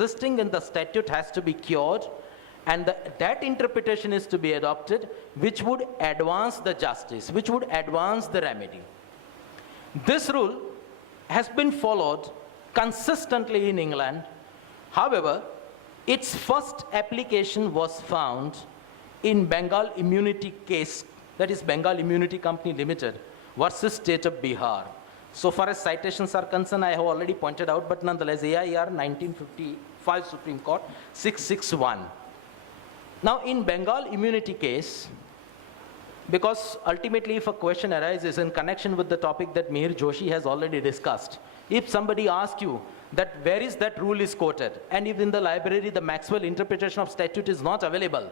existing in the statute has to be cured, and that interpretation is to be adopted, which would advance the justice, which would advance the remedy. This rule has been followed consistently in England. However, its first application was found in Bengal Immunity case, that is Bengal Immunity Company Limited versus State of Bihar. So far as citations are concerned, I have already pointed out, but nonetheless, AIR 1955 Supreme Court 661. Now in Bengal Immunity case, because ultimately if a question arises in connection with the topic that Mihir Joshi has already discussed, if somebody asks you that where is that rule is quoted, and if in the library the Maxwell interpretation of statute is not available,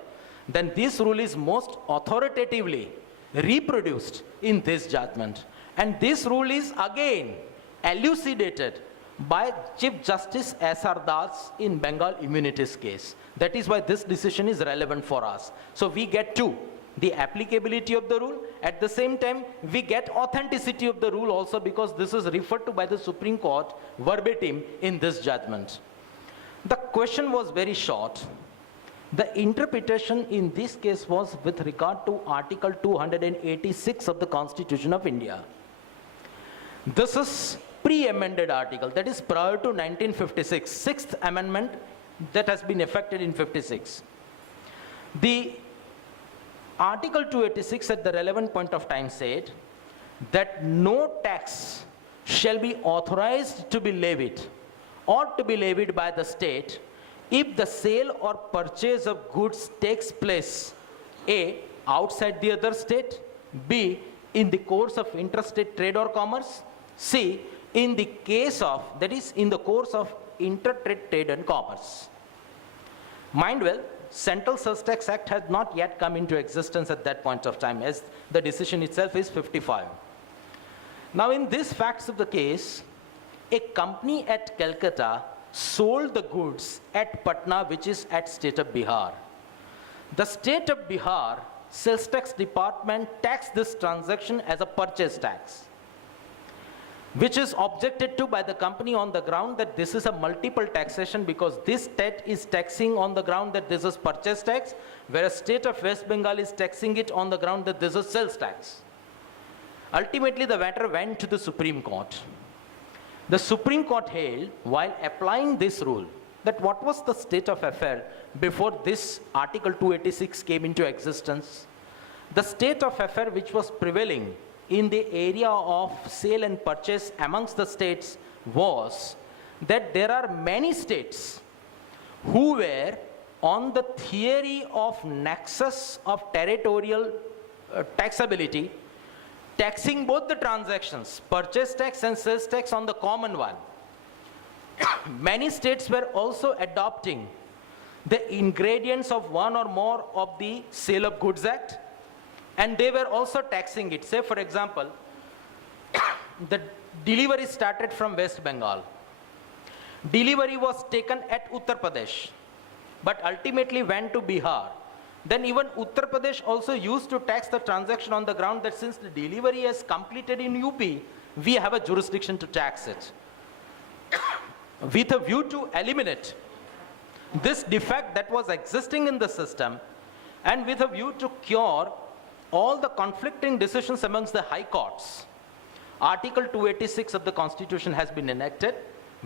then this rule is most authoritatively reproduced in this judgment. And this rule is again elucidated by Chief Justice S.R. Das in Bengal Immunities case. That is why this decision is relevant for us. So we get two, the applicability of the rule, at the same time we get authenticity of the rule also, because this is referred to by the Supreme Court verbatim in this judgment. The question was very short. The interpretation in this case was with regard to Article 286 of the Constitution of India. This is pre-amended article, that is prior to 1956, sixth amendment that has been effected in 56. The Article 286 at the relevant point of time said that no tax shall be authorized to be levied or to be levied by the state if the sale or purchase of goods takes place A, outside the other state, B, in the course of interstate trade or commerce, C, in the case of, that is in the course of inter-trade trade and commerce. Mind well, Central Sales Tax Act had not yet come into existence at that point of time, as the decision itself is 55. Now in these facts of the case, a company at Calcutta sold the goods at Patna, which is at state of Bihar. The state of Bihar sales tax department taxed this transaction as a purchase tax, which is objected to by the company on the ground that this is a multiple taxation, because this state is taxing on the ground that this is purchase tax, whereas state of West Bengal is taxing it on the ground that this is sales tax. Ultimately, the matter went to the Supreme Court. The Supreme Court held, while applying this rule, that what was the state of affair before this Article 286 came into existence. The state of affair which was prevailing in the area of sale and purchase amongst the states was that there are many states who were on the theory of nexus of territorial taxability, taxing both the transactions, purchase tax and sales tax, on the common one. Many states were also adopting the ingredients of one or more of the Sale of Goods Act, and they were also taxing it. Say for example, the delivery started from West Bengal. Delivery was taken at Uttar Pradesh, but ultimately went to Bihar. Then even Uttar Pradesh also used to tax the transaction on the ground that since the delivery is completed in UP, we have a jurisdiction to tax it. With a view to eliminate this defect that was existing in the system, and with a view to cure all the conflicting decisions amongst the high courts, Article 286 of the Constitution has been enacted,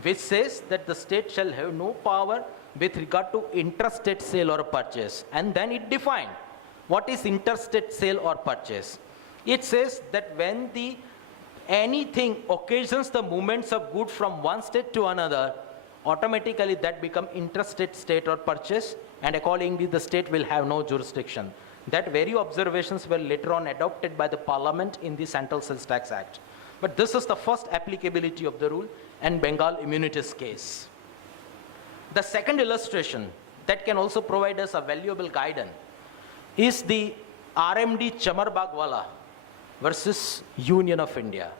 which says that the state shall have no power with regard to interstate sale or purchase. And then it defined what is interstate sale or purchase. It says that when anything occasions the movements of goods from one state to another, automatically that become interstate state or purchase, and accordingly the state will have no jurisdiction. That very observations were later on adopted by the Parliament in the Central Sales Tax Act. But this is the first applicability of the rule and Bengal Immunities case. The second illustration that can also provide us a valuable guidance is the RMD Chamar Bagwala versus Union of India.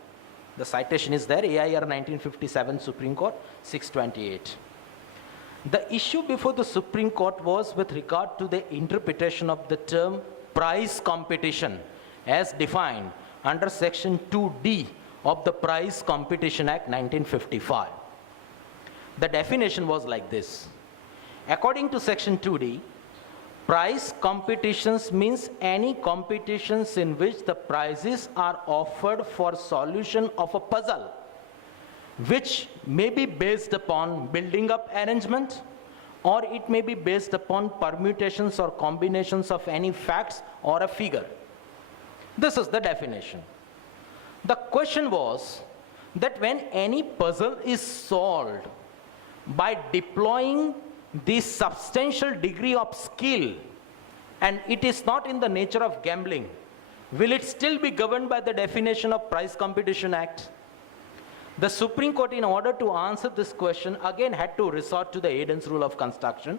The citation is there, AIR 1957 Supreme Court 628. The issue before the Supreme Court was with regard to the interpretation of the term price competition as defined under Section 2D of the Price Competition Act 1955. The definition was like this. According to section 2D, price competitions means any competitions in which the prizes are offered for solution of a puzzle, which may be based upon building up arrangement, or it may be based upon permutations or combinations of any facts or a figure. This is the definition. The question was that when any puzzle is solved by deploying the substantial degree of skill, and it is not in the nature of gambling, will it still be governed by the definition of Price Competition Act? The Supreme Court, in order to answer this question, again had to resort to the Hayden's rule of construction.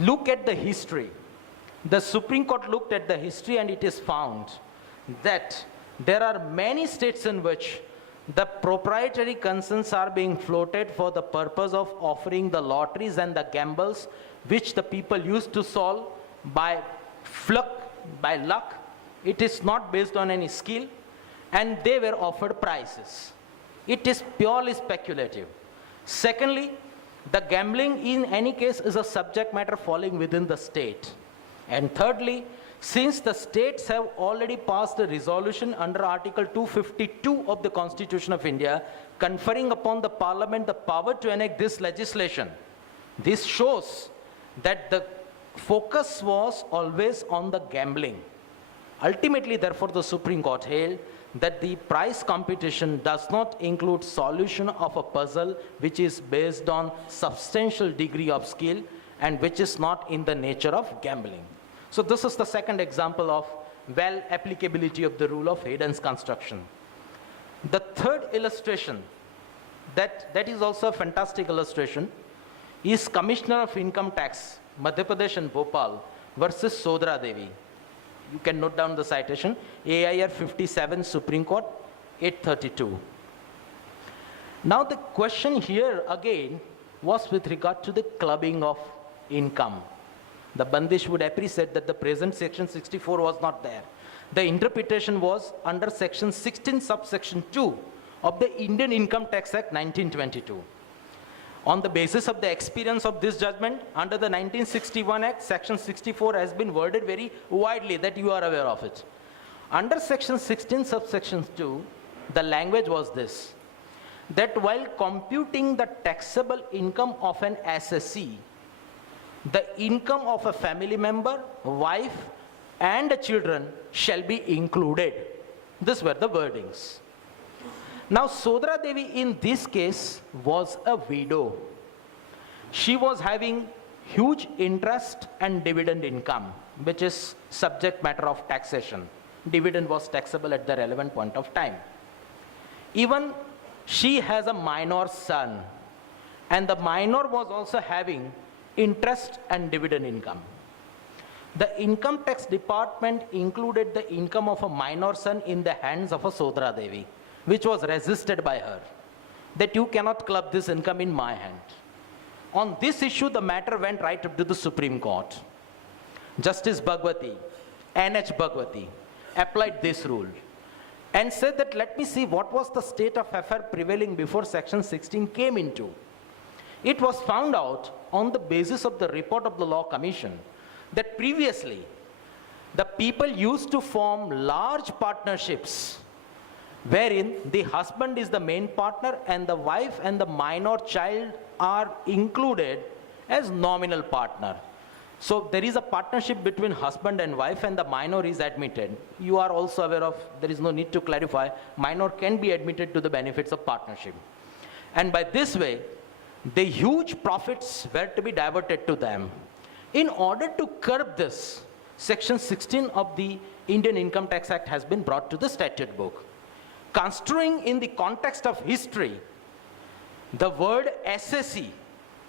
Look at the history. The Supreme Court looked at the history, and it is found that there are many states in which the proprietary concerns are being floated for the purpose of offering the lotteries and the gambles which the people used to solve by luck. It is not based on any skill, and they were offered prizes. It is purely speculative. Secondly, the gambling in any case is a subject matter falling within the state. And thirdly, since the states have already passed a resolution under Article 252 of the Constitution of India, conferring upon the Parliament the power to enact this legislation, this shows that the focus was always on the gambling. Ultimately, therefore, the Supreme Court held that the price competition does not include solution of a puzzle which is based on substantial degree of skill and which is not in the nature of gambling. So this is the second example of applicability of the rule of Hayden's construction. The third illustration, that is also a fantastic illustration, is Commissioner of Income Tax, Madhya Pradesh and Bhopal versus Sodra Devi. You can note down the citation, AIR 57, Supreme Court, 832. Now the question here again was with regard to the clubbing of income. The Bandish would appreciate that the present section 64 was not there. The interpretation was under section 16 subsection 2 of the Indian Income Tax Act 1922. On the basis of the experience of this judgment, under the 1961 Act, section 64 has been worded very widely, that you are aware of it. Under section 16 subsection 2, the language was this, that while computing the taxable income of an assessee, the income of a family member, wife, and children shall be included. These were the wordings. Now, Sodra Devi in this case was a widow. She was having huge interest and dividend income, which is subject matter of taxation. Dividend was taxable at the relevant point of time. Even she has a minor son, and the minor was also having interest and dividend income. The income tax department included the income of a minor son in the hands of a Sodra Devi, which was resisted by her, that you cannot club this income in my hand. On this issue, the matter went right up to the Supreme Court. Justice Bhagwati, N.H. Bhagwati, applied this rule and said that let me see what was the state of affair prevailing before section 16 came into. It was found out on the basis of the report of the Law Commission that previously the people used to form large partnerships wherein the husband is the main partner and the wife and the minor child are included as nominal partner. So there is a partnership between husband and wife and the minor is admitted. You are also aware of, there is no need to clarify, minor can be admitted to the benefits of partnership. And by this way, the huge profits were to be diverted to them. In order to curb this, section 16 of the Indian Income Tax Act has been brought to the statute book. Construing in the context of history, the word assessee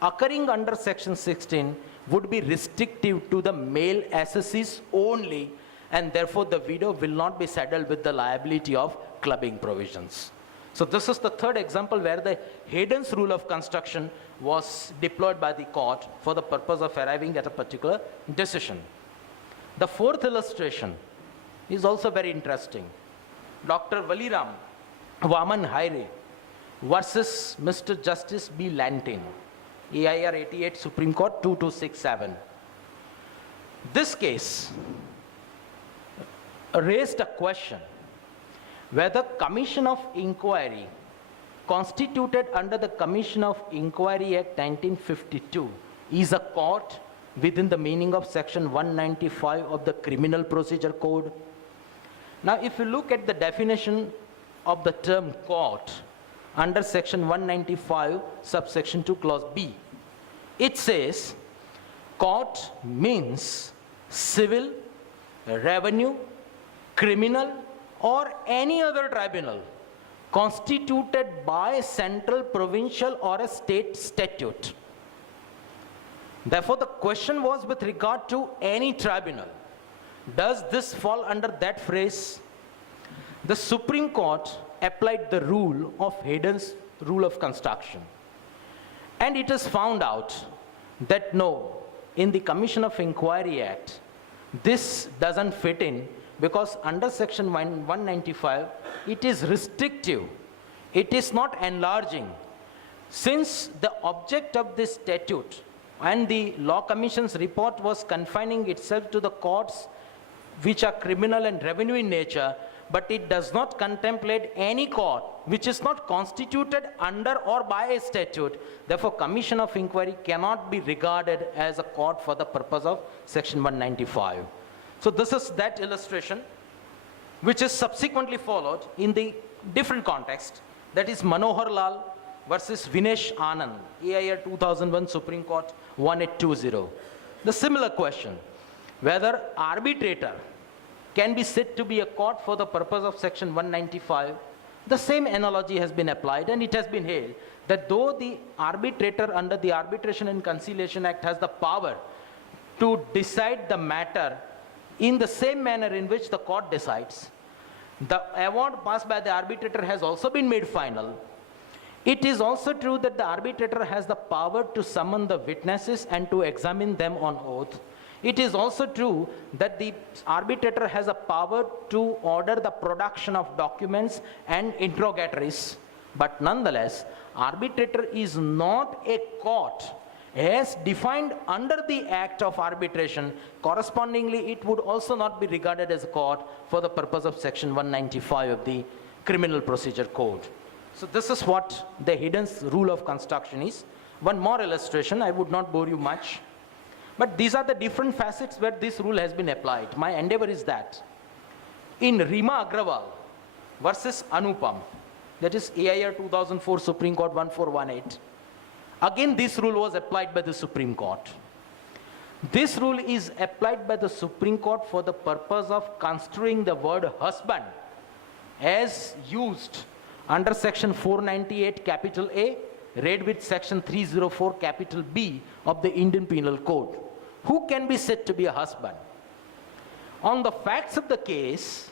occurring under section 16 would be restrictive to the male assessees only, and therefore the widow will not be saddled with the liability of clubbing provisions. So this is the third example where the Hayden's rule of construction was deployed by the court for the purpose of arriving at a particular decision. The fourth illustration is also very interesting. Dr. Valiram Vaman Haire versus Mr. Justice B. Lantin, AIR 88, Supreme Court 2267. This case raised a question whether Commission of Inquiry constituted under the Commission of Inquiry Act 1952 is a court within the meaning of section 195 of the Criminal Procedure Code. Now, if you look at the definition of the term court under section 195 subsection 2 clause B, it says court means civil, revenue, criminal or any other tribunal constituted by a central, provincial or a state statute. Therefore, the question was with regard to any tribunal. Does this fall under that phrase? The Supreme Court applied the rule of Hayden's rule of construction. And it is found out that no, in the Commission of Inquiry Act, this doesn't fit in because under section 195, it is restrictive. It is not enlarging. Since the object of this statute and the Law Commission's report was confining itself to the courts which are criminal and revenue in nature, but it does not contemplate any court which is not constituted under or by a statute. Therefore, Commission of Inquiry cannot be regarded as a court for the purpose of section 195. So this is that illustration which is subsequently followed in the different context, that is Manohar Lal versus Vinesh Anand, AIR 2001 Supreme Court 1820. The similar question, whether arbitrator can be said to be a court for the purpose of section 195, the same analogy has been applied, and it has been held that though the arbitrator under the Arbitration and Conciliation Act has the power to decide the matter in the same manner in which the court decides, the award passed by the arbitrator has also been made final. It is also true that the arbitrator has the power to summon the witnesses and to examine them on oath. It is also true that the arbitrator has a power to order the production of documents and interrogatories. But nonetheless, arbitrator is not a court as defined under the Act of Arbitration. Correspondingly, it would also not be regarded as a court for the purpose of section 195 of the Criminal Procedure Code. So this is what the Hayden's rule of construction is. One more illustration, I would not bore you much. But these are the different facets where this rule has been applied. My endeavor is that in Rima Agrawal versus Anupam, that is AIR 2004 Supreme Court 1418, again this rule was applied by the Supreme Court. This rule is applied by the Supreme Court for the purpose of construing the word husband as used under section 498 capital A, read with section 304 capital B of the Indian Penal Code. Who can be said to be a husband? On the facts of the case,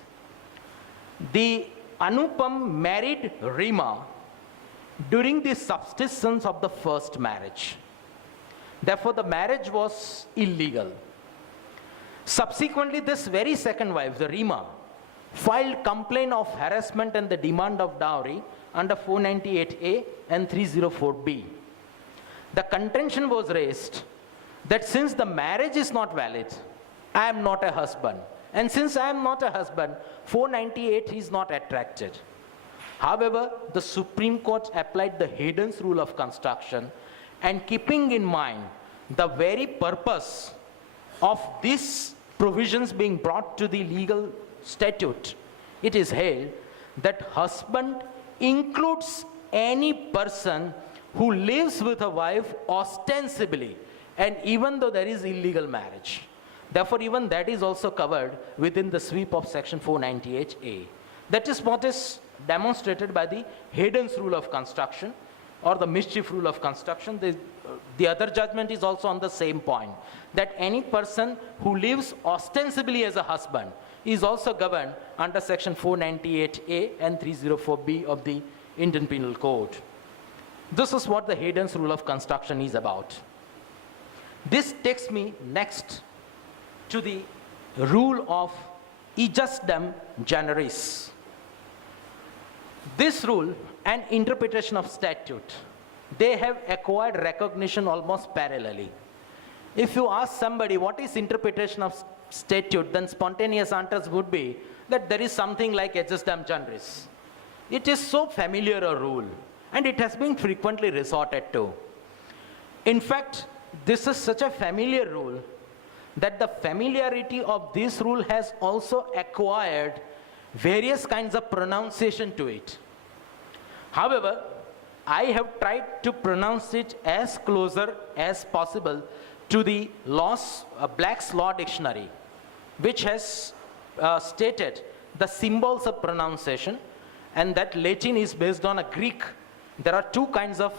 the Anupam married Rima during the subsistence of the first marriage. Therefore, the marriage was illegal. Subsequently, this very second wife, the Rima, filed complaint of harassment and the demand of dowry under 498A and 304B. The contention was raised that since the marriage is not valid, I am not a husband. And since I am not a husband, 498 is not attracted. However, the Supreme Court applied the Hayden's rule of construction, and keeping in mind the very purpose of these provisions being brought to the legal statute, it is held that husband includes any person who lives with a wife ostensibly, and even though there is illegal marriage. Therefore, even that is also covered within the sweep of section 498A. That is what is demonstrated by the Hayden's rule of construction or the mischief rule of construction. The other judgment is also on the same point, that any person who lives ostensibly as a husband is also governed under section 498A and 304B of the Indian Penal Code. This is what the Hayden's rule of construction is about. This takes me next to the rule of ejusdem generis. This rule and interpretation of statute, they have acquired recognition almost parallelly. If you ask somebody what is interpretation of statute, then spontaneous answers would be that there is something like adjustam generis. It is so familiar a rule, and it has been frequently resorted to. In fact, this is such a familiar rule that the familiarity of this rule has also acquired various kinds of pronunciation to it. However, I have tried to pronounce it as closer as possible to the Black's Law Dictionary, which has stated the symbols of pronunciation, and that Latin is based on a Greek. There are two kinds of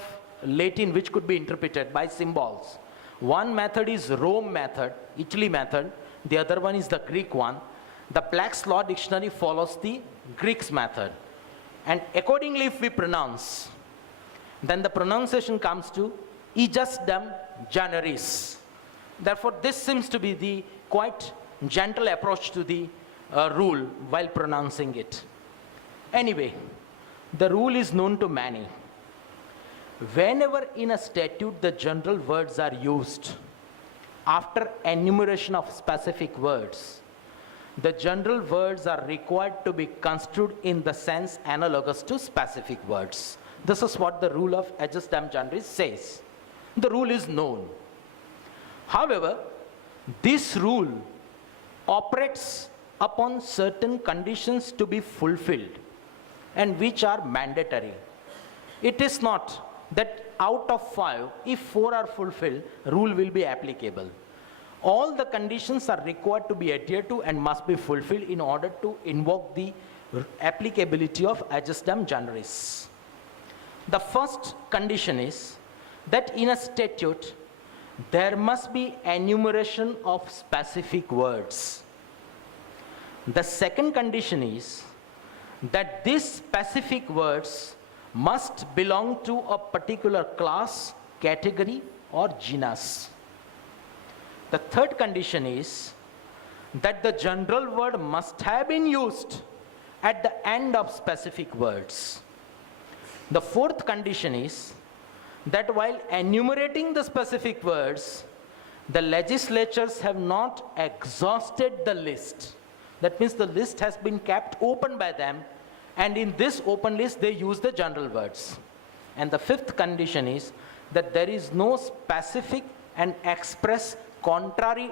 Latin which could be interpreted by symbols. One method is Rome method, Italy method. The other one is the Greek one. The Black's Law Dictionary follows the Greek's method. And accordingly, if we pronounce, then the pronunciation comes to adjustam generis. Therefore, this seems to be the quite gentle approach to the rule while pronouncing it. Anyway, the rule is known to many. Whenever in a statute the general words are used, after enumeration of specific words, the general words are required to be construed in the sense analogous to specific words. This is what the rule of adjustam generis says. The rule is known. However, this rule operates upon certain conditions to be fulfilled and which are mandatory. It is not that out of 5, if 4 are fulfilled, rule will be applicable. All the conditions are required to be adhered to and must be fulfilled in order to invoke the applicability of adjustam generis. The first condition is that in a statute, there must be enumeration of specific words. The second condition is that these specific words must belong to a particular class, category, or genus. The third condition is that the general word must have been used at the end of specific words. The fourth condition is that while enumerating the specific words, the legislatures have not exhausted the list. That means the list has been kept open by them, and in this open list they use the general words. And the fifth condition is that there is no specific and express contrary